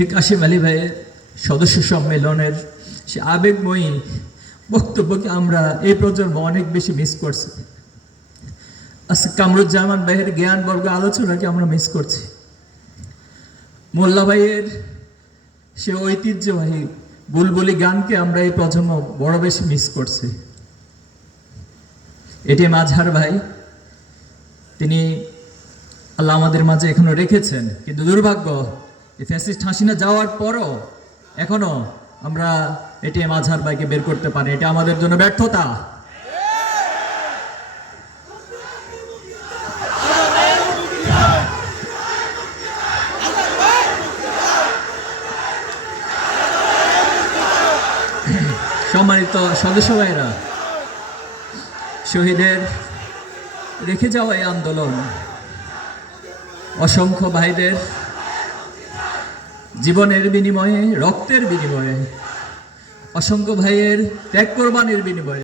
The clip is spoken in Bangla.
মীর কাশিম আলী ভাইয়ের সদস্য সম্মেলনের সে আবেগময়ী বক্তব্যকে আমরা এই প্রজন্ম অনেক বেশি মিস করছি। আজকে কামরুজ্জামান ভাইয়ের জ্ঞানবর্গ আলোচনাকে আমরা মিস করছি। মোল্লা ভাইয়ের সে ঐতিহ্যবাহী বুলবুলি গানকে আমরা এই প্রজন্ম বড় বেশি মিস করছি। এটি মাঝহার ভাই, তিনি আল্লাহ আমাদের মাঝে এখনও রেখেছেন, কিন্তু দুর্ভাগ্য এই ফ্যাসিস্ট হাসিনা যাওয়ার পরও এখনও আমরা এটি মাঝহার ভাইকে বের করতে পারি এটা আমাদের জন্য ব্যর্থতা। সম্মানিত সদস্য ভাইরা, শহীদের রেখে যাওয়া এই আন্দোলন, অসংখ্য ভাইদের জীবনের বিনিময়ে রক্তের বিনিময়ে অসংখ্য ভাইয়ের ত্যাগ কোরবানির বিনিময়ে।